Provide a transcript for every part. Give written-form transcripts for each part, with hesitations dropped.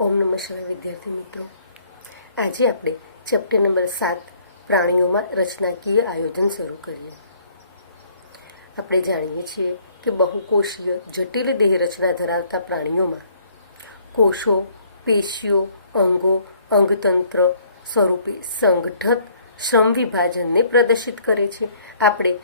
ઓમ નમઃ શિવાય વિદ્યાર્થી મિત્રો, આજે આપણે ચેપ્ટર નંબર 7 પ્રાણીઓમાં રચનાકીય આયોજન શરૂ કરીએ. આપણે જાણીએ છીએ કે બહુકોષીય જટિલ દેહ રચના ધરાવતા પ્રાણીઓમાં કોષો, પેશીઓ, અંગો, અંગતંત્ર સ્વરૂપે સંગઠિત શ્રમ વિભાજનને પ્રદર્શિત કરે છે. આપણે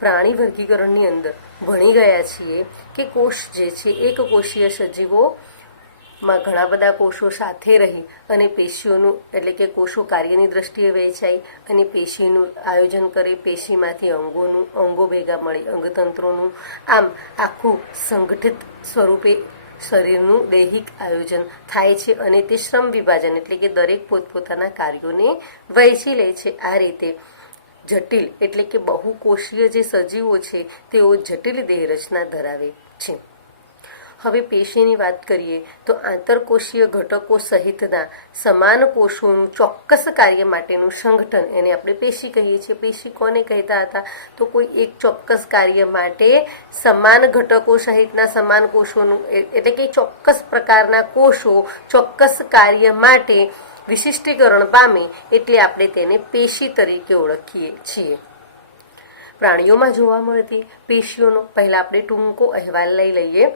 પ્રાણી વર્ગીકરણની અંદર ભણી ગયા છીએ કે કોષ જે છે એક કોષીય સજીવોમાં ઘણા બધા કોષો સાથે રહી અને પેશીઓનું એટલે કે કોષો કાર્યની દ્રષ્ટિએ વહેંચાય અને પેશીનું આયોજન કરે, પેશીમાંથી અંગો ભેગા મળી અંગતંત્રોનું, આમ આખું સંગઠિત સ્વરૂપે શરીરનું દૈહિક આયોજન થાય છે અને તે શ્રમ વિભાજન એટલે કે દરેક પોતપોતાના કાર્યોને વહેંચી લે છે. આ રીતે જટિલ એટલે કે બહુકોષીય જે સજીવો છે તેઓ જટિલ દેહ રચના ધરાવે છે. હવે પેશીની વાત કરીએ તો આંતરકોષીય ઘટકો સહિતના સમાન કોષોનું ચોક્કસ કાર્ય માટેનું સંગઠન, એને આપણે પેશી કહીએ છીએ. પેશી કોને કહેતા હતા? તો કોઈ એક ચોક્કસ કાર્ય માટે સમાન ઘટકો સહિતના સમાન કોષોનું એટલે કે ચોક્કસ પ્રકારના કોષો ચોક્કસ કાર્ય માટે વિશિષ્ટીકરણ પામે એટલે આપણે તેને પેશી તરીકે ઓળખીએ છીએ. પ્રાણીઓમાં જોવા મળતી પેશીઓનો પહેલા આપણે ટૂંકો અહેવાલ લઈ લઈએ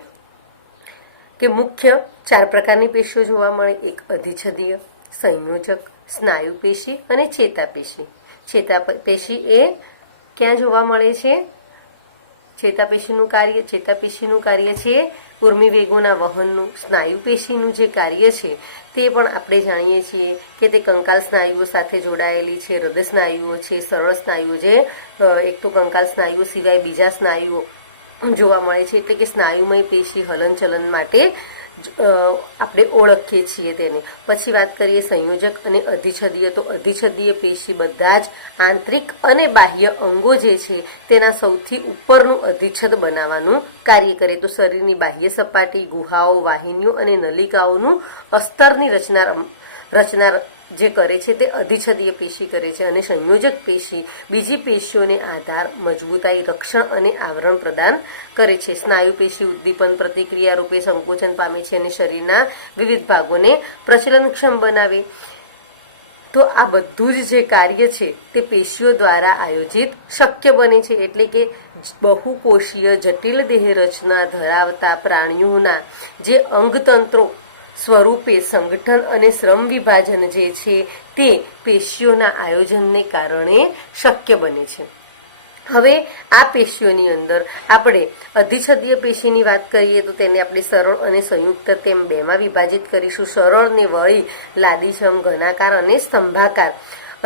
કે મુખ્ય 4 પ્રકારની પેશીઓ જોવા મળે. એક અધિચ્છદીય, સંયોજક, સ્નાયુ પેશી અને ચેતાપેશી. ચેતાપેશી એ ક્યાં જોવા મળે છે? ચેતાપેશીનું કાર્ય છે ઉર્મિ વેગોના વહનનું. સ્નાયુ પેશીનું જે કાર્ય છે તે પણ આપણે જાણીએ છીએ કે તે કંકાલ સ્નાયુઓ સાથે જોડાયેલી છે. હૃદય સ્નાયુઓ છે, સરળ સ્નાયુઓ, જે એક તો કંકાલ સ્નાયુઓ સિવાય બીજા સ્નાયુઓ જોવા મળે છે. એટલે કે સ્નાયુમય પેશી હલનચલન માટે આપણે ઓળખીએ છીએ તેને. પછી વાત કરીએ સંયોજક અને અધિચ્છદીય. તો અધિચ્છદીય પેશી બધા જ આંતરિક અને બાહ્ય અંગો જે છે તેના સૌથી ઉપરનું અધિચ્છદ બનાવવાનું કાર્ય કરે. તો શરીરની બાહ્ય સપાટી, ગુહાઓ, વાહિનીઓ અને નલિકાઓનું અસ્તરની રચના જે કરે છે તે અધિચ્છદીય પેશી કરે છે. અને સંયોજક પેશી બીજી પેશીઓને આધાર, મજબૂતાઈ, રક્ષણ અને આવરણ પ્રદાન કરે છે. સ્નાયુ પેશી ઉદ્દીપન પ્રતિક્રિયા રૂપે સંકોચન પામે છે અને શરીરના વિવિધ ભાગોને પ્રચલનક્ષમ બનાવે. તો આ બધું જ જે કાર્ય છે તે પેશીઓ દ્વારા આયોજિત શક્ય બને છે. એટલે કે બહુકોષીય જટિલ દેહ રચના ધરાવતા પ્રાણીઓના જે અંગતંત્રો સ્વરૂપે સંગઠન અને શ્રમ વિભાજન જે છે તે પેશીઓના આયોજનને કારણે શક્ય બને છે. હવે આ પેશીઓની અંદર આપણે અધિચ્છદીય પેશીની વાત કરીએ તો તેને આપણે સરળ અને સંયુક્ત તેમ બેમાં વિભાજિત કરીશું. સરળને વળી, લાદીસમ, ઘનાકાર અને સ્તંભાકાર.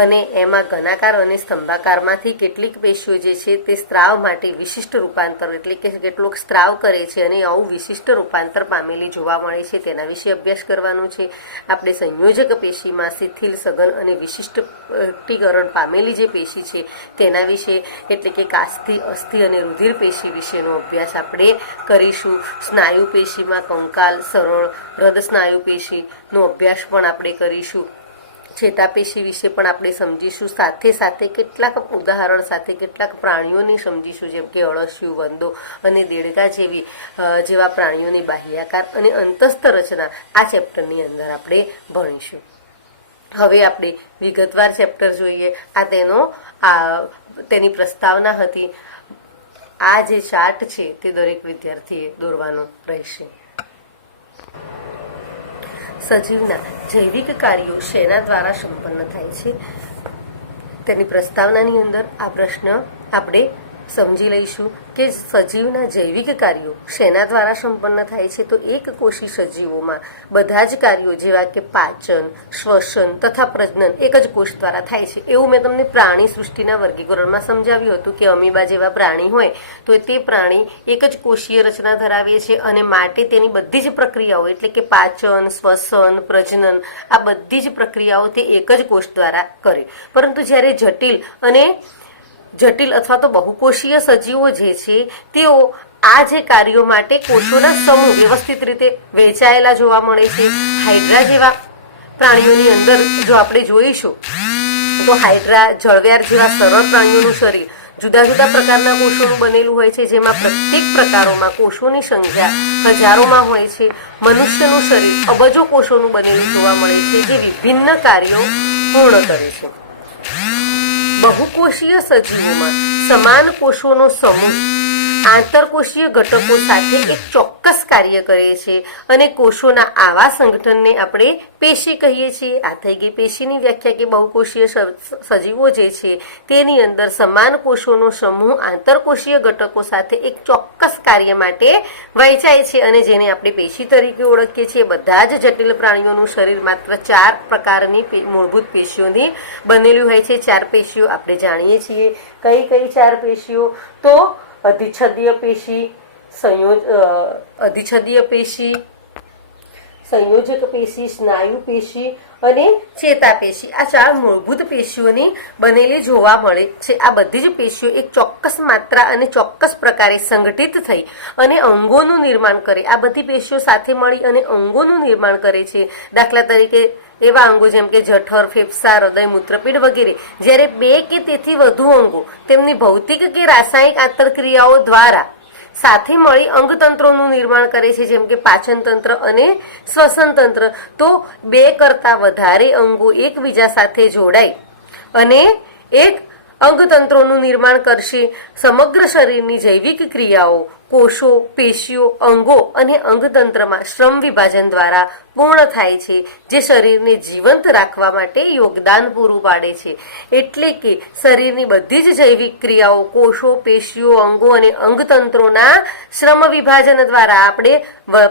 અને એમાં ઘનાકાર અને સ્તંભાકારમાંથી કેટલીક પેશીઓ જે છે તે સ્ત્રાવ માટે વિશિષ્ટ રૂપાંતર એટલે કે કેટલોક સ્ત્રાવ કરે છે અને આવું વિશિષ્ટ રૂપાંતર પામેલી જોવા મળે છે. તેના વિશે અભ્યાસ કરવાનો છે. આપણે સંયોજક પેશીમાં શિથિલ, સઘન અને વિશિષ્ટીકરણ પામેલી જે પેશી છે તેના વિશે એટલે કે કાસ્થિ, અસ્થિ અને રુધિર પેશી વિશેનો અભ્યાસ આપણે કરીશું. સ્નાયુ પેશીમાં કંકાલ, સરળ, હૃદ સ્નાયુ પેશીનો અભ્યાસ પણ આપણે કરીશું. ચેતાપેશી વિશે પણ આપણે સમજીશું. સાથે સાથે કેટલાક ઉદાહરણ સાથે કેટલાક પ્રાણીઓની સમજીશું, જેમ કે અળસિયું, વંદો અને દેડકા જેવા પ્રાણીઓની બાહ્યાકાર અને અંતસ્થ રચના આ ચેપ્ટરની અંદર આપણે ભણીશું. હવે આપણે વિગતવાર ચેપ્ટર જોઈએ. તેની પ્રસ્તાવના હતી. આ જે ચાર્ટ છે તે દરેક વિદ્યાર્થીએ દોરવાનો રહેશે. સજીવના જૈવિક કાર્યો શેના દ્વારા સંપન્ન થાય છે? તેની પ્રસ્તાવનાની અંદર આ પ્રશ્ન આપણે સમજી લઈશું કે સજીવના જૈવિક કાર્યો શેના દ્વારા સંપન્ન થાય છે. તો એક કોષી સજીવોમાં બધા જ કાર્યો જેવા કે પાચન, શ્વસન તથા પ્રજનન એક જ કોષ દ્વારા થાય છે. એવું મેં તમને પ્રાણી સૃષ્ટિના વર્ગીકરણમાં સમજાવ્યું હતું કે અમીબા જેવા પ્રાણી હોય તો તે પ્રાણી એક જ કોષીય રચના ધરાવે છે અને માટે તેની બધી જ પ્રક્રિયાઓ એટલે કે પાચન, શ્વસન, પ્રજનન આ બધી જ પ્રક્રિયાઓ તે એક જ કોષ દ્વારા કરે. પરંતુ જ્યારે જટિલ અથવા તો બહુકોષીય સજીવો જે છે તેઓ આ જે કાર્યો માટે કોષોના સમૂહ વ્યવસ્થિત રીતે વહેંચાયેલા જોવા મળે છે. હાઇડ્રા જેવા પ્રાણીઓની અંદર જો આપણે જોઈશું તો હાઇડ્રા, જળવ્યાર જેવા સરળ પ્રાણીઓનું શરીર જુદા જુદા પ્રકારના કોષોનું બનેલું હોય છે, જેમાં પ્રત્યેક પ્રકારોમાં કોષોની સંખ્યા હજારોમાં હોય છે. મનુષ્યનું શરીર અબજો કોષોનું બનેલું જોવા મળે છે, જે વિભિન્ન કાર્યો પૂર્ણ કરે છે. બહુકોષીય સજીવોમાં સમાન કોષોનો સમૂહ આંતરકોષીય ઘટકો સાથે એક ચોક્કસ કાર્ય કરે છે અને કોષોના આવા સંગઠનને આપણે પેશી કહીએ છીએ. આ થઈ ગઈ પેશીની વ્યાખ્યા કે બહુકોષીય સજીવો જે છે તેની અંદર સમાન કોષોનો સમૂહ આંતરકોષીય ઘટકો સાથે એક ચોક્કસ કાર્ય માટે વહેંચાય છે અને જેને આપણે પેશી તરીકે ઓળખીએ છીએ. બધા જ જટિલ પ્રાણીઓનું શરીર માત્ર 4 પ્રકારની મૂળભૂત પેશીઓની બનેલું હોય છે. 4 પેશીઓ આપણે જાણીએ છીએ. કઈ કઈ 4 પેશીઓ? તો અધિચ્છદીય પેશી, અધિચ્છદીય પેશી, સંયોજક પેશી, સ્નાયુ પેશી અને ચેતાપેશી. આ 4 મૂળભૂત પેશીઓની બનેલી જોવા મળે છે. આ બધી જ પેશીઓ એક ચોક્કસ માત્રા અને ચોક્કસ પ્રકારે સંગઠિત થઈ અને અંગોનું નિર્માણ કરે. આ બધી પેશીઓ સાથે મળી અને અંગોનું નિર્માણ કરે છે. દાખલા તરીકે એવા અંગો જેમ કે જઠર, ફેફસા, હૃદય, મૂત્રપિંડ વગેરે. જ્યારે 2 કે તેથી વધુ અંગો તેમની ભૌતિક કે રાસાયણિક આંતરક્રિયાઓ દ્વારા સાથે મળી અંગતંત્રોનું નિર્માણ કરે છે, જેમ કે પાચન તંત્ર અને શ્વસન તંત્ર. તો 2 કરતાં વધારે અંગો એકબીજા સાથે જોડાય અને એક અંગતંત્રોનું નિર્માણ કરશે. સમગ્ર શરીરની જૈવિક ક્રિયાઓ કોષો, પેશીઓ, અંગો અને અંગતંત્રમાં શ્રમ વિભાજન દ્વારા પૂર્ણ થાય છે, જે શરીરને જીવંત રાખવા માટે યોગદાન પૂરું પાડે છે. એટલે કે શરીરની બધી જ જૈવિક ક્રિયાઓ કોષો, પેશીઓ, અંગો અને અંગતંત્રોના શ્રમ વિભાજન દ્વારા આપણે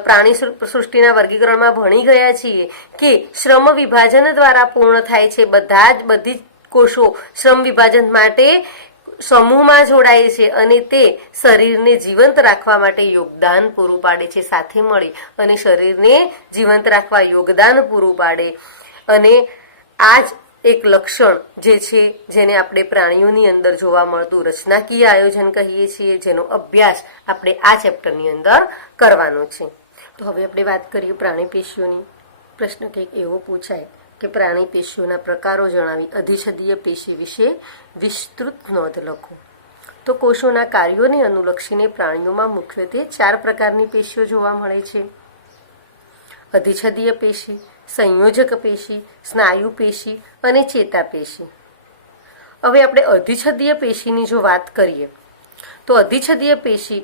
પ્રાણી સૃષ્ટિના વર્ગીકરણમાં ભણી ગયા છીએ કે શ્રમ વિભાજન દ્વારા પૂર્ણ થાય છે. બધી કોષો શ્રમ વિભાજન માટે સમૂહમાં જોડાય છે અને તે શરીરને જીવંત રાખવા માટે યોગદાન પૂરું પાડે છે. સાથે મળી અને શરીરને જીવંત રાખવા યોગદાન પૂરું પાડે. અને આ જ એક લક્ષણ જે છે જેને આપણે પ્રાણીઓની અંદર જોવા મળતું રચનાકીય આયોજન કહીએ છીએ, જેનો અભ્યાસ આપણે આ ચેપ્ટરની અંદર કરવાનો છે. તો હવે આપણે વાત કરીએ પ્રાણી પેશીઓની. પ્રશ્ન કંઈક એવો પૂછાય કે પ્રાણી પેશીઓના પ્રકારો જણાવી અધિચ્છદીય પેશી વિશે વિસ્તૃત નોંધ લખો. તો કોષોના કાર્યોને અનુલક્ષીને પ્રાણીઓમાં મુખ્યત્વે 4 પ્રકારની પેશીઓ જોવા મળે છે: અધિચ્છદીય પેશી, સંયોજક પેશી, સ્નાયુ પેશી અને ચેતાપેશી. હવે આપણે અધિચ્છદીય પેશીની જો વાત કરીએ તો અધિચ્છદીય પેશી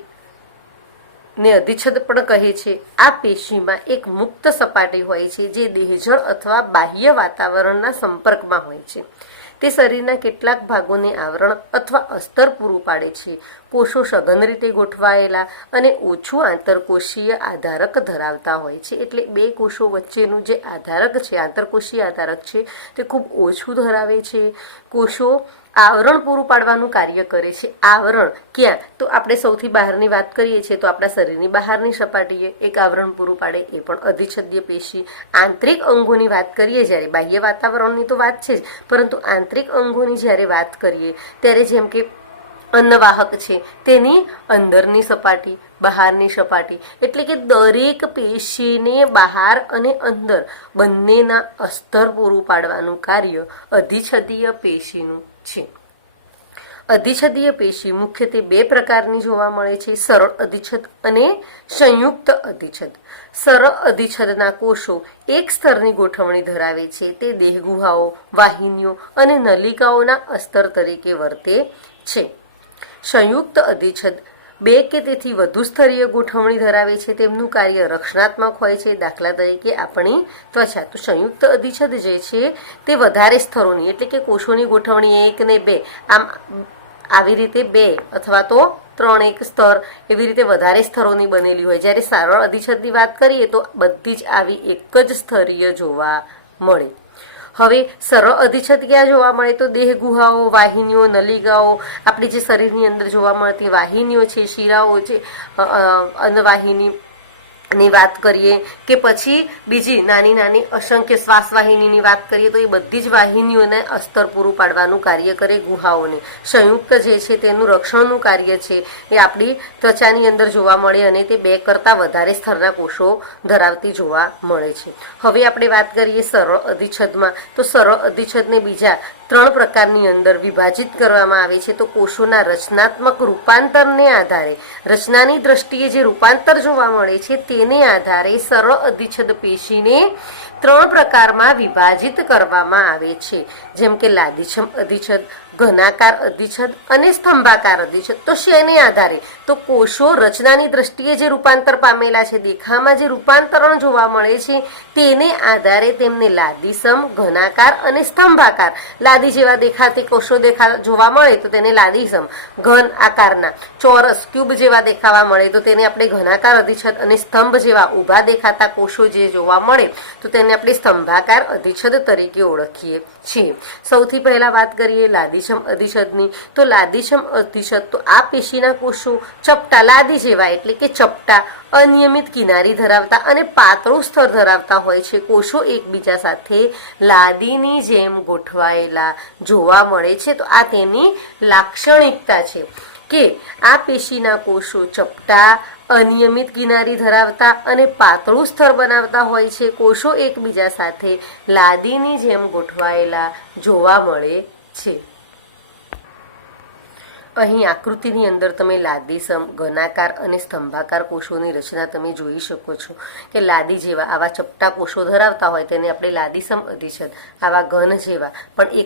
ને અધિચ્છદ પણ કહે છે. આ પેશીમાં એક મુક્ત સપાટી હોય છે જે દેહજળ અથવા બાહ્ય વાતાવરણના સંપર્કમાં હોય છે. તે શરીરના કેટલાક ભાગોને આવરણ અથવા અસ્તર પૂરું પાડે છે. કોષો સઘન રીતે ગોઠવાયેલા અને ઓછું આંતરકોષીય આધારક ધરાવતા હોય છે. એટલે 2 કોષો વચ્ચેનું જે આધારક છે, આંતરકોષીય આધારક છે, તે ખૂબ ઓછું ધરાવે છે. કોષો આવરણ પૂરું પાડવાનું કાર્ય કરે છે. આવરણ ક્યાં? તો આપણે સૌથી બહારની વાત કરીએ છીએ તો આપણા શરીરની બહારની સપાટીએ એક આવરણ પૂરું પાડે, એ પણ અધિચ્છદીય પેશી. આંતરિક અંગોની વાત કરીએ જ્યારે, બાહ્ય વાતાવરણની તો વાત છે જ, પરંતુ આંતરિક અંગોની જ્યારે વાત કરીએ ત્યારે જેમ કે અન્નવાહક છે, તેની અંદરની સપાટી, બહારની સપાટી, એટલે કે દરેક પેશીને બહાર અને અંદર બંનેના અસ્તર પૂરું પાડવાનું કાર્ય અધિચ્છદીય પેશીનું છે. અધિચ્છદીય પેશી મુખ્યત્વે 2 પ્રકારની જોવા મળે છે: સરળ અધિચ્છદ અને સંયુક્ત અધિચ્છદ. સરળ અધિચ્છદના કોષો એક સ્તરની ગોઠવણી ધરાવે છે. તે દેહગુહાઓ, વાહિનીઓ અને નલિકાઓના અસ્તર તરીકે વર્તે છે. સંયુક્ત અધિચ્છદ 2 કે તેથી વધુ સ્તરીય ગોઠવણી ધરાવે છે. તેમનું કાર્ય રક્ષણાત્મક હોય છે. દાખલા તરીકે આપણી ત્વચા. તો સંયુક્ત અધિચ્છદ જે છે તે વધારે સ્તરોની, એટલે કે કોષોની ગોઠવણી 1 ને 2 આમ આવી રીતે 2 અથવા તો 3 એક સ્તર એવી રીતે વધારે સ્તરોની બનેલી હોય. જ્યારે સરળ અધિચ્છદની વાત કરીએ તો બધી જ આવી એક જ સ્તરીય જોવા મળે. હવે સરળ અધિચ્છદ ક્યાં જોવા મળે? તો દેહ ગુહાઓ, વાહિનીઓ, નલિકાઓ, આપણી જે શરીરની અંદર જોવા મળતી વાહિનીઓ છે, શિરાઓ છે, અન્નવાહિની, ની વાત કરીએ કે પછી બીજી નાની નાની અસંખ્ય શ્વાસવાહિનીની વાત કરીએ તો એ બધી જ વાહિનીઓને અસ્તર પૂરું પાડવાનું કાર્ય કરે ગુહાઓને. સંયુક્ત જે છે તેનું રક્ષણનું કાર્ય છે એ આપણી ત્વચાની અંદર જોવા મળે અને તે 2 કરતાં વધારે સ્તરના કોષો ધરાવતી જોવા મળે છે. હવે આપણે વાત કરીએ સરળ અધિચ્છદમાં, તો સરળ અધિચ્છદને બીજા 3 પ્રકારની અંદર વિભાજિત કરવામાં આવે છે. તો કોષોના રચનાત્મક રૂપાંતરને આધારે, રચનાની દ્રષ્ટિએ જે રૂપાંતર જોવા મળે છે તેને આધારે સરળ અધિચ્છદ પેશીને 3 પ્રકારમાં વિભાજિત કરવામાં આવે છે, જેમ કે લાદીછમ અધિચ્છદ, ઘનાકાર અધિચ્છદ અને સ્તંભાકાર અધિચ્છદ. તો શેને આધારે? તો કોષો રચનાની દ્રષ્ટિએ જે રૂપાંતર પામેલા છે, દેખાવમાં જે રૂપાંતરણ જોવા મળે છે તેને આધારે તેમને લાદીસમ, ઘનાકાર અને સ્તંભાકાર, લાદી જેવા દેખાતી કોષો જોવા મળે તો તેને લાદીસમ, ઘન આકારના ચોરસ ક્યુબ જેવા દેખાવા મળે તો તેને આપણે ઘનાકાર અધિચ્છદ, અને સ્તંભ જેવા ઊભા દેખાતા કોષો જે જોવા મળે તો તેને આપણે સ્તંભાકાર અધિચ્છદ તરીકે ઓળખીએ છીએ. સૌથી પહેલા વાત કરીએ લાદીછમ અધિચ્છદની. તો લાદીછમ અધિચ્છદ, તો આ પેશીના કોષો ચપટા, લાદી જેવા એટલે કે ચપટા, અનિયમિત કિનારી ધરાવતા અને પાતળું સ્તર ધરાવતા હોય છે. કોષો એકબીજા સાથે લાદીની જેમ ગોઠવાયેલા જોવા મળે છે. તો આ તેની લાક્ષણિકતા છે કે આ પેશીના કોષો ચપટા, અનિયમિત કિનારી ધરાવતા અને પાતળું સ્તર બનાવતા હોય છે. કોષો એકબીજા સાથે લાદીની જેમ ગોઠવાયેલા જોવા મળે છે. અહીં આકૃતિની અંદર તમે લાદીસમ, ઘનાકાર અને સ્તંભાકાર કોષોની રચના તમે જોઈ શકો છો કે લાદી જેવા આવા ચપટા કોષો ધરાવતા હોય તેને આપણે લાદીસમ અધિચ્છદ, આવા ઘન જેવા પણ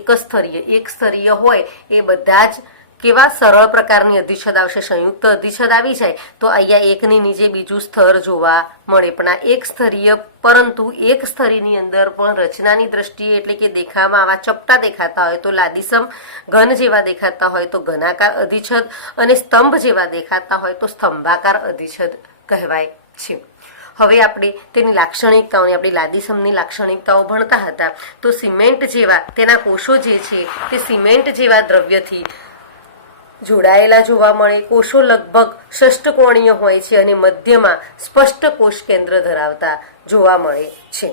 એક સ્તરીય હોય એ બધા જ કેવા સરળ પ્રકારની અધિચ્છદ આવશે. સંયુક્ત અધિચ્છદ આવી જાય તો અહીંયા એકની નીચે બીજું સ્તર જોવા મળે, પણ આ એક સ્તરીય, પરંતુ એક સ્તરીની અંદર પણ રચનાની દ્રષ્ટિએ એટલે કે દેખાવામાં આવા ચપટા દેખાતા હોય તો લાદીસમ, ઘન જેવા દેખાતા હોય તો ઘનાકાર અધિચ્છદ અને સ્તંભ જેવા દેખાતા હોય તો સ્તંભાકાર અધિચ્છદ કહેવાય છે. હવે આપણે તેની લાક્ષણિકતાઓની, આપણી લાદીસમની લાક્ષણિકતાઓ ભણતા હતા. તો સિમેન્ટ જેવા તેના કોષો જે છે તે સિમેન્ટ જેવા દ્રવ્યથી જોડાયેલા જોવા મળે. કોષો લગભગ ષષ્ઠકોણીય હોય છે અને મધ્યમાં સ્પષ્ટ કોષ કેન્દ્ર ધરાવતા જોવા મળે છે.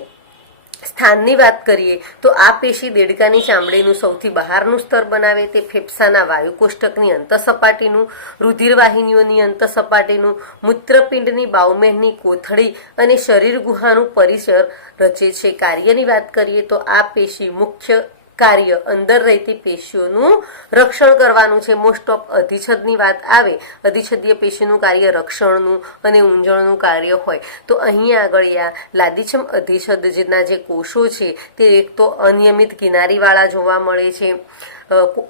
સ્થાનની વાત કરીએ તો આ પેશી દેડકાની ચામડીનું સૌથી બહારનું સ્તર બનાવે. તે ફેફસાના વાયુકોષ્ટકની અંતઃસપાટીનું, રુધિરવાહિનીઓની અંતઃસપાટીનું, મૂત્રપિંડની બાઉમેનની કોથળી અને શરીર ગુહાનું પરિસર રચે છે. કાર્યની વાત કરીએ તો આ પેશી મુખ્ય કાર્ય અંદર રહેતી પેશીઓનું રક્ષણ કરવાનું છે. મોસ્ટ ઓફ અધિચ્છદની વાત આવે, અધિચ્છદીય પેશીનું કાર્ય રક્ષણનું અને ઊંજણનું કાર્ય હોય તો અહીં આગળ આ લાદીછમ અધિચ્છદના જે કોષો છે તે એક તો અનિયમિત કિનારીવાળા જોવા મળે છે,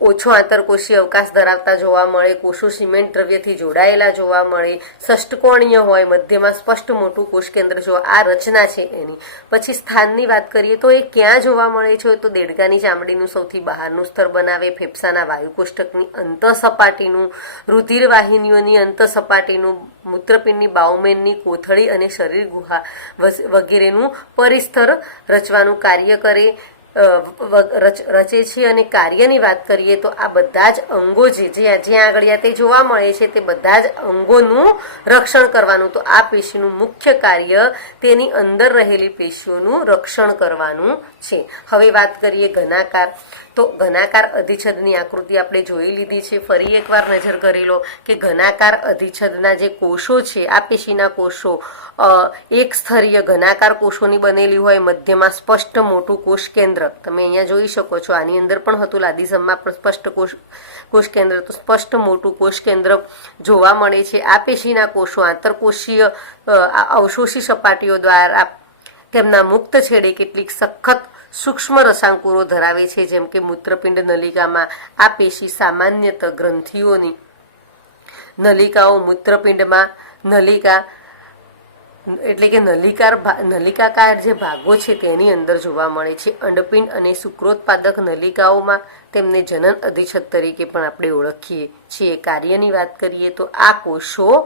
ઓછો આંતરકોષીય અવકાશ ધરાવતા જોવા મળે, કોષો સિમેન્ટ દ્રવ્યથી જોડાયેલા જોવા મળે, ષષ્ઠકોણીય હોય, મધ્યમાં સ્પષ્ટ મોટું કોષ કેન્દ્ર જોવા, આ રચના છે એની. પછી સ્થાનની વાત કરીએ તો એ ક્યાં જોવા મળે છે તો દેડકાની ચામડીનું સૌથી બહારનું સ્તર બનાવે, ફેફસાના વાયુકોષ્ટકની અંતઃસપાટીનું, રુધિરવાહિનીઓની અંતઃસપાટીનું, મૂત્રપિંડની બાઉમેનની કોથળી અને શરીર ગુહા વગેરેનું પરિસ્તર રચવાનું કાર્ય કરે રચે છે. અને કાર્યની વાત કરીએ તો આ બધા જ અંગો છે જ્યાં આગળ તે જોવા મળે છે તે બધા જ અંગોનું રક્ષણ કરવાનું. તો આ પેશીનું મુખ્ય કાર્ય તેની અંદર રહેલી પેશીઓનું રક્ષણ કરવાનું છે. હવે વાત કરીએ ઘનાકાર. તો ઘનાકાર અધિચ્છદની આકૃતિ આપણે જોઈ લીધી છે. ફરી એકવાર નજર કરી લો કે ઘનાકાર અધિચ્છદના જે કોષો છે, આ પેશીના કોષો એક સ્તરીય ઘનાકાર કોષોની બનેલી હોય, મધ્યમાં સ્પષ્ટ મોટું કોષ કેન્દ્ર તમે અહીંયા જોઈ શકો છો. આની અંદર પણ હતું લાદીસમમાં પણ સ્પષ્ટ કોષ કેન્દ્ર, તો સ્પષ્ટ મોટું કોષ કેન્દ્ર જોવા મળે છે. આ પેશીના કોષો આંતરકોષીય અવશોષી સપાટીઓ દ્વારા તેમના મુક્ત છેડે કેટલીક સખત સૂક્ષ્મ રસાંકુરો ધરાવે છે, જેમ કે મૂત્રપિંડ નલિકામાં આ પેશી સામાન્યતઃ ગ્રંથિઓની નલિકાઓ, મૂત્રપિંડમાં નલિકા એટલે કે નલિકાકાર જે ભાગો છે તેની અંદર જોવા મળે છે. અંડપિંડ અને શુક્રોત્પાદક નલિકાઓમાં તેમને જનન અધિચ્છદ તરીકે પણ આપણે ઓળખીએ છીએ. કાર્યની વાત કરીએ તો આ કોષો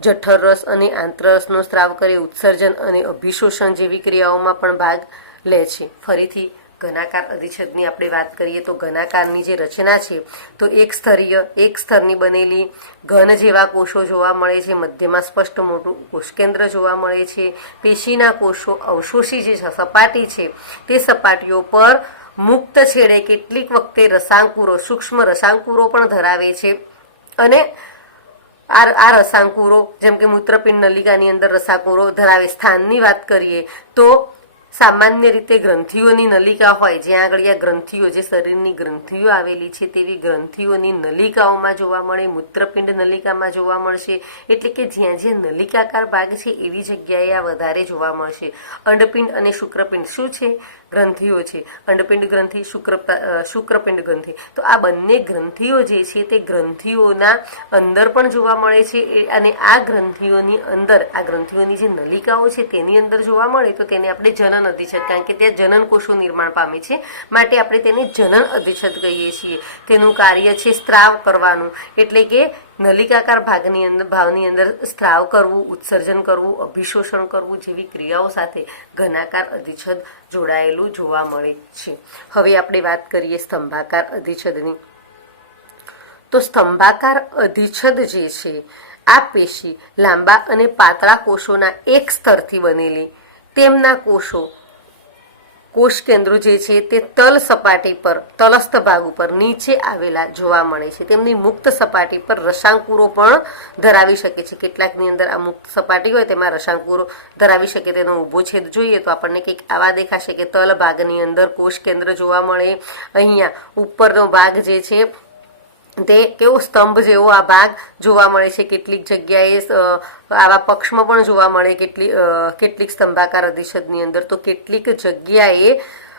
જઠરરસ અને આંતરરસનો સ્ત્રાવ કરે, ઉત્સર્જન અને અભિશોષણ જેવી ક્રિયાઓમાં પણ ભાગ લે છે. ફરીથી ઘનાકાર અધિચ્છદની આપણે વાત કરીએ તો ઘનાકારની જે રચના છે તો એક સ્તરની બનેલી ઘન જેવા કોષો જોવા મળે છે, મધ્યમાં સ્પષ્ટ મોટું કોષકેન્દ્ર જોવા મળે છે, પેશીના કોષો અવશોષી જે સપાટી છે તે સપાટીઓ પર મુક્ત છેડે કેટલીક વખતે રસાંકુરો, સૂક્ષ્મ રસાંકુરો પણ ધરાવે છે અને આ રસાંકુરો જેમ કે મૂત્રપિંડ નલિકાની અંદર રસાંકુરો ધરાવે. સ્થાનની વાત કરીએ તો સામાન્ય રીતે ગ્રંથિઓની નલિકા હોય, જ્યાં આગળ આ ગ્રંથિઓ જે શરીરની ગ્રંથિઓ આવેલી છે તેવી ગ્રંથિઓની નલિકાઓમાં જોવા મળે, મૂત્રપિંડ નલિકામાં જોવા મળશે. એટલે કે જ્યાં જ્યાં નલિકાકાર ભાગ છે એવી જગ્યાએ આ વધારે જોવા મળશે. અંડપિંડ અને શુક્રપિંડ શું છે? ગ્રંથિઓ છે. અંડપિંડ ગ્રંથિ, શુક્રપિંડ ગ્રંથિ. તો આ બંને ગ્રંથિઓ જે છે તે ગ્રંથિઓના અંદર પણ જોવા મળે છે અને આ ગ્રંથિઓની અંદર, આ ગ્રંથિઓની જે નલિકાઓ છે તેની અંદર જોવા મળે તો તેને આપણે જનન અધિચ્છદ, કારણ કે ત્યાં જનન કોષો નિર્માણ પામે છે માટે આપણે તેને જનન અધિચ્છદ કહીએ છીએ. તેનું કાર્ય છે સ્ત્રાવ કરવાનું, એટલે કે નલિકાકાર ભાવની અંદર સ્ત્રાવ કરવું, ઉત્સર્જન કરવું, અભિશોષણ કરવું જેવી ક્રિયાઓ સાથે ઘનાકાર અધિચ્છદ જોડાયેલું જોવા મળે છે. હવે આપણે વાત કરીએ સ્તંભાકાર અધિચ્છદની. તો સ્તંભાકાર અધિચ્છદ જે છે આ પેશી લાંબા અને પાતળા કોષોના એક સ્તરથી બનેલી, તેમના કોષ કેન્દ્રો જે છે તે તલ સપાટી પર, તલસ્થ ભાગ ઉપર નીચે આવેલા જોવા મળે છે. તેમની મુક્ત સપાટી પર રસાંકુરો પણ ધરાવી શકે છે. કેટલાકની અંદર આ મુક્ત સપાટી હોય તેમાં રસાંકુરો ધરાવી શકે. તેનો ઊભો છેદ જોઈએ તો આપણને કંઈક આવા દેખાશે કે તલ ભાગની અંદર કોષ કેન્દ્ર જોવા મળે. અહીંયા ઉપરનો ભાગ જે છે તે કેવો સ્તંભ જેવો આ ભાગ જોવા મળે છે. કેટલીક જગ્યાએ આવા પક્ષમાં પણ જોવા મળે, કેટલીક સ્તંભાકાર અધિચ્છદની અંદર તો કેટલીક જગ્યાએ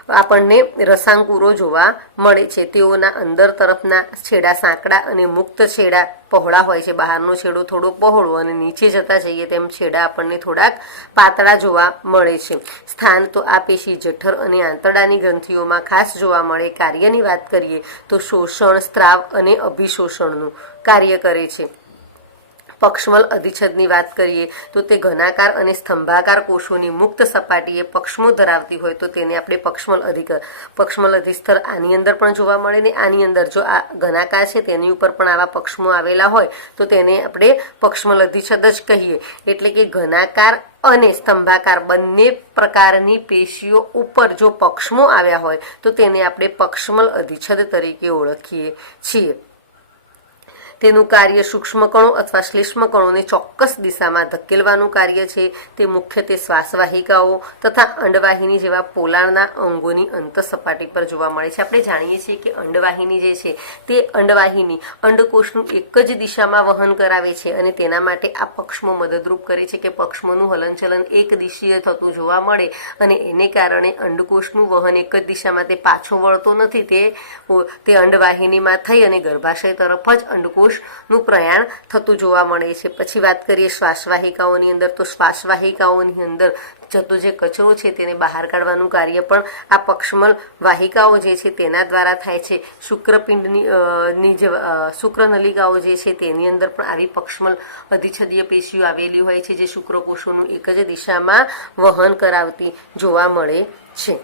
આપણને રસાંકુરો જોવા મળે છે. તેઓના અંદર તરફના છેડા સાંકડા અને મુક્ત છેડા પહોળા હોય છે. બહારનો છેડો થોડો પહોળો અને નીચે જતા જઈએ તેમ છેડા આપણને થોડાક પાતળા જોવા મળે છે. સ્થાન તો આ પેશી જઠર અને આંતરડાની ગ્રંથિઓમાં ખાસ જોવા મળે. કાર્યની વાત કરીએ તો શોષણ, સ્ત્રાવ અને અભિશોષણનું કાર્ય કરે છે. પક્ષમલ અધિચ્છદની વાત કરીએ તો તે ઘનાકાર અને સ્તંભાકાર કોષોની મુક્ત સપાટીએ પક્ષમો ધરાવતી હોય તો તેને આપણે પક્ષમલ અધિસ્તર આની અંદર પણ જોવા મળે ને આની અંદર જો આ ઘનાકાર છે તેની ઉપર પણ આવા પક્ષમો આવેલા હોય તો તેને આપણે પક્ષમલ અધિચ્છદ જ કહીએ. એટલે કે ઘનાકાર અને સ્તંભાકાર બંને પ્રકારની પેશીઓ ઉપર જો પક્ષમો આવ્યા હોય તો તેને આપણે પક્ષમલ અધિચ્છદ તરીકે ઓળખીએ છીએ. તેનું કાર્ય સૂક્ષ્મ કણો અથવા શ્લેષ્મ કણોને ચોક્કસ દિશામાં ધકેલવાનું કાર્ય છે. તે મુખ્યત્વે શ્વાસવાહિકાઓ તથા અંડવાહિની જેવા પોલાણના અંગોની અંતઃસપાટી પર જોવા મળે છે. આપણે જાણીએ છીએ કે અંડવાહિની જે છે તે અંડવાહિની અંડકોષનું એક જ દિશામાં વહન કરાવે છે અને તેના માટે આ પક્ષમો મદદરૂપ કરે છે કે પક્ષમોનું હલનચલન એક દિશીય થતું જોવા મળે અને એને કારણે અંડકોષનું વહન એક જ દિશામાં તે પાછો વળતો નથી. તે અંડવાહિનીમાં થઈ અને ગર્ભાશય તરફ જ અંડકોષ નું પ્રયાણ થતું જોવા મળે છે. પછી વાત કરીએ શ્વાસવાહિકાઓની અંદર તો શ્વાસવાહિકાઓની અંદર જતો જે કચરો છે તેને બહાર કાઢવાનું કાર્ય પણ આ પક્ષમલ વાહિકાઓ જે છે તેના દ્વારા થાય છે. શુક્રપિંડની જે શુક્રનલિકાઓ જે છે તેની અંદર પણ આવી પક્ષમલ અધિચ્છદીય પેશીઓ આવેલી હોય છે જે શુક્રકોષોનું એક જ દિશામાં વહન કરાવતી જોવા મળે છે.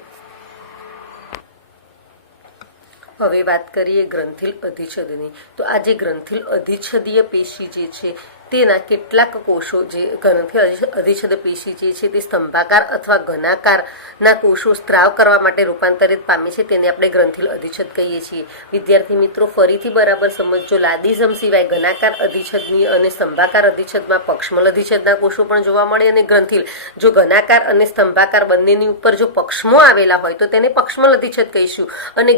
હવે વાત કરીએ ગ્રંથિલ અધિચ્છદની. તો આ જે ગ્રંથિલ અધિચ્છદીય પેશી જે છે તેના કેટલાક કોષો જે ગ્રંથિલ અધિચ્છદ પેશી જે છે તે સ્તંભાકાર અથવા ઘનાકારના કોષો સ્ત્રાવ કરવા માટે રૂપાંતરિત પામે છે. તેને આપણે ગ્રંથિલ અધિચ્છદ કહીએ છીએ. વિદ્યાર્થી મિત્રો ફરીથી બરાબર સમજજો. લાદીઝમ સિવાય ઘનાકાર અધિચ્છદની અને સ્તંભાકાર અધિચ્છદમાં પક્ષમલ અધિચ્છદના કોષો પણ જોવા મળે અને ગ્રંથિલ જો ઘનાકાર અને સ્તંભાકાર બંનેની ઉપર જો પક્ષમો આવેલા હોય તો તેને પક્ષમલ અધિચ્છદ કહીશું અને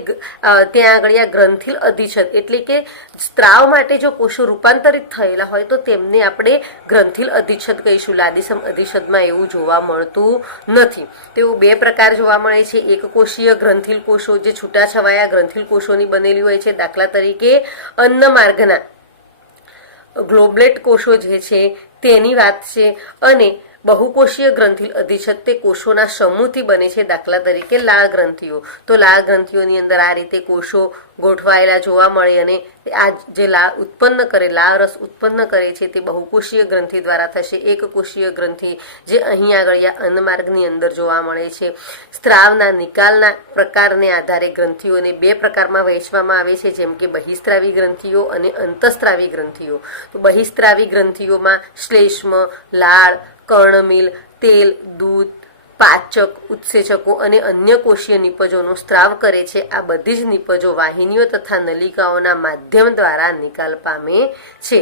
ત્યાં આગળ આ ગ્રંથિલ અધિચ્છદ એટલે કે સ્ત્રાવ માટે જો કોષો રૂપાંતરિત થયેલા હોય તો તેમને આપણે ગ્રંથિલ અધિચ્છદ કહીશું. લાદીસમ અધિચ્છદમાં એવું જોવા મળતું નથી. તેઓ બે પ્રકાર જોવા મળે છે. એક કોષીય ગ્રંથિલ કોષો જે છૂટાછવાયા ગ્રંથિલ કોષોની બનેલી હોય છે. દાખલા તરીકે અન્નમાર્ગના ગ્લોબલેટ કોષો જે છે તેની વાત છે અને બહુકોષીય ગ્રંથિલ અધિચ્છદ તે કોષોના સમૂહથી બને છે, દાખલા તરીકે લાળ ગ્રંથિઓ. તો લાળ ગ્રંથિઓની અંદર આ રીતે કોષો ગોઠવાયેલા જોવા મળે અને આ જે લાળ ઉત્પન્ન કરે, લાળ રસ ઉત્પન્ન કરે છે તે બહુકોષીય ગ્રંથિ દ્વારા થશે. એક કોષીય ગ્રંથિ જે અહીં આગળ અન્નમાર્ગની અંદર જોવા મળે છે. સ્ત્રાવના નિકાલના પ્રકારને આધારે ગ્રંથિઓને બે પ્રકારમાં વહેંચવામાં આવે છે, જેમ કે બહિસ્ત્રાવી ગ્રંથિઓ અને અંતઃસ્ત્રાવી ગ્રંથિઓ. તો બહિસ્ત્રાવી ગ્રંથિઓમાં શ્લેષ્મ, લાળ, કર્ણમિલ, તેલ, દૂધ, પાચક, ઉત્સેચકો અને અન્ય કોષીય નિપજોનો સ્ત્રાવ કરે છે. આ બધી જ નિપજો વાહિનીઓ તથા નલિકાઓના માધ્યમ દ્વારા નિકાલ પામે છે.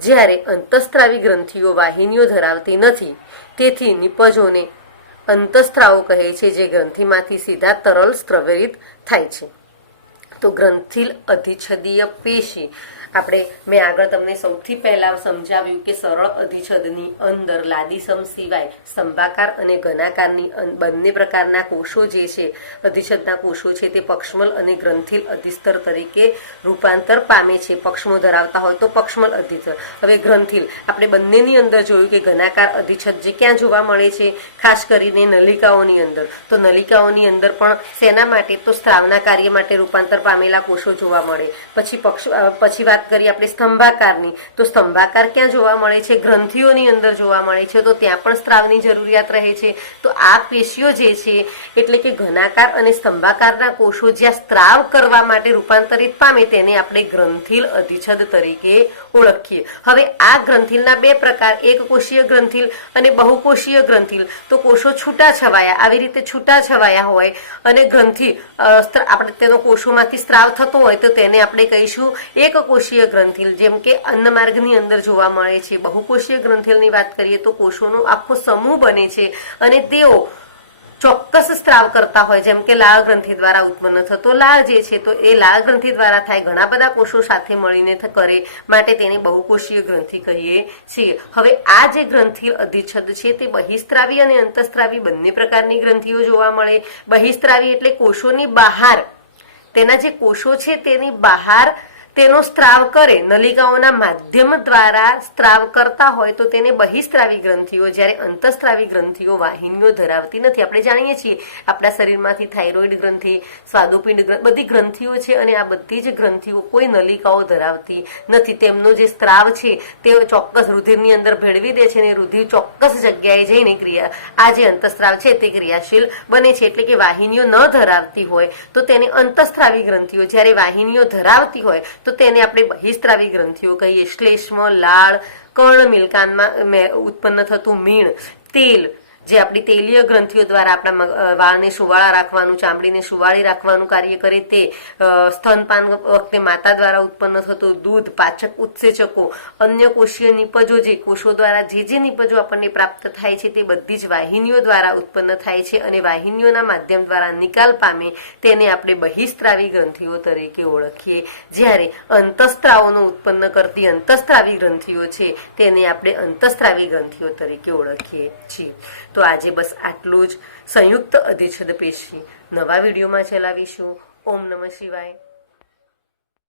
જ્યારે અંતઃસ્ત્રાવી ગ્રંથિઓ વાહિનીઓ ધરાવતી નથી, તેથી નિપજોને અંતઃસ્ત્રાવો કહે છે, જે ગ્રંથિમાંથી સીધા તરલ સ્ત્રવિત થાય છે. તો ગ્રંથિલ અધિચ્છદીય પેશી મેં આગળ તમને સૌથી પહેલા સમજાવ્યું કે સરળ અધિચ્છદની અંદર લાદીસમ સિવાય સ્તંભાકાર અને ઘનાકારની બંને પ્રકારના કોષો જે છે, અધિચ્છદના કોષો છે, તે પક્ષમલ અને ગ્રંથિલ અધિસ્તર તરીકે રૂપાંતર પામે છે. પક્ષમો ધરાવતા હોય તો પક્ષમલ અધિસ્તર. હવે ગ્રંથિલ આપણે બંનેની અંદર જોયું કે ઘનાકાર અધિચ્છદ જે ક્યાં જોવા મળે છે, ખાસ કરીને નલિકાઓની અંદર. તો નલિકાઓની અંદર પણ શેના માટે, તો સ્ત્રાવના કાર્ય માટે રૂપાંતર પામેલા કોષો જોવા મળે. પછી વાત કરીએ આપણે સ્તંભાકારની. તો સ્તંભાકાર ક્યાં જોવા મળે છે, ગ્રંથિઓની અંદર જોવા મળે છે. તો ત્યાં પણ સ્ત્રાવની જરૂરિયાત રહે છે. તો આ પેશીઓ જે છે, એટલે કે ઘનાકાર અને સ્તંભાકારના કોષો જ્યાં સ્ત્રાવ કરવા માટે રૂપાંતરિત પામે તેને આપણે ગ્રંથિલ અધિચ્છદ તરીકે ઓળખીએ. હવે આ ગ્રંથિલના બે પ્રકાર, એક કોષીય ગ્રંથિલ અને બહુકોષીય ગ્રંથિલ. તો કોષો છૂટા છવાયા, આવી રીતે છૂટા છવાયા હોય અને ગ્રંથિ આપણે તેનો કોષોમાંથી સ્ત્રાવ થતો હોય તો તેને આપણે કહીશું એક કોષીય ગ્રંથિલ, જેમ કે અન્નમાર્ગની અંદર જોવા મળે છે. બહુકોષીય ગ્રંથિલની વાત કરીએ તો કોષોનો આખો સમૂહ બને છે અને તેઓ ચોક્કસ સ્ત્રાવ કરતા હોય, જેમ કે લાળ ગ્રંથિ દ્વારા ઉત્પન્ન થતો લાળ જે છે, તો એ લાળ ગ્રંથિ દ્વારા થાય, ઘણા બધા કોષો સાથે મળીને કરે, માટે તેને બહુકોષીય ગ્રંથિ કહીએ છીએ. હવે આ જે ગ્રંથિ અધિચ્છદ છે તે બહિસ્ત્રાવી અને અંતઃસ્ત્રાવી બંને પ્રકારની ગ્રંથિઓ જોવા મળે. બહિસ્ત્રાવી એટલે કોષોની બહાર, તેના જે કોષો છે તેની બહાર તેનો સ્ત્રાવ કરે, નલિકાઓના માધ્યમ દ્વારા સ્ત્રાવ કરતા હોય તો તેને બહિસ્ત્રાવી ગ્રંથિઓ. જ્યારે અંતઃસ્ત્રાવી ગ્રંથિઓ વાહિનીઓ ધરાવતી નથી. આપણે જાણીએ છીએ આપણા શરીરમાંથી થાઇરોઇડ ગ્રંથિ, સ્વાદુપિંડ, બધી ગ્રંથિઓ છે અને આ બધી જ ગ્રંથિઓ કોઈ નલિકાઓ ધરાવતી નથી. તેમનો જે સ્ત્રાવ છે તે ચોક્કસ રુધિરની અંદર ભેળવી દે છે અને રુધિર ચોક્કસ જગ્યાએ જઈને આ જે અંતઃસ્ત્રાવ છે તે ક્રિયાશીલ બને છે. એટલે કે વાહિનીઓ ન ધરાવતી હોય તો તેને અંતઃસ્ત્રાવી ગ્રંથિઓ, જ્યારે વાહિનીઓ ધરાવતી હોય તો તેને આપણે બહિસ્ત્રાવી ગ્રંથિઓ કહીએ. શ્લેષ્મ, લાળ, કર્ણમિલ, કાનમાં ઉત્પન્ન થતું મીણ, તેલ, જે આપણી તેલીય ગ્રંથિઓ દ્વારા આપણા વાળને સુવાળા રાખવાનું, ચામડીને સુવાળી રાખવાનું કાર્ય કરે તે, સ્તનપાન વખતે માતા દ્વારા ઉત્પન્ન થતું દૂધ, પાચક, ઉત્સેચકો, અન્ય કોષીય નિપજો, જે કોષો દ્વારા જે નિપજો આપણને પ્રાપ્ત થાય છે તે બધી જ વાહિનીઓ દ્વારા ઉત્પન્ન થાય છે અને વાહિનીઓના માધ્યમ દ્વારા નિકાલ પામે તેને આપણે બહિસ્ત્રાવી ગ્રંથિઓ તરીકે ઓળખીએ. જ્યારે અંતઃસ્ત્રાવોનો ઉત્પન્ન કરતી અંતઃસ્ત્રાવી ગ્રંથિઓ છે તેને આપણે અંતઃસ્ત્રાવી ગ્રંથિઓ તરીકે ઓળખીએ છીએ. તો આજે બસ આટલું જ. સંયુક્ત અધિચ્છદ પેશી નવા વિડીયોમાં ચલાવીશું. ઓમ નમઃ શિવાય.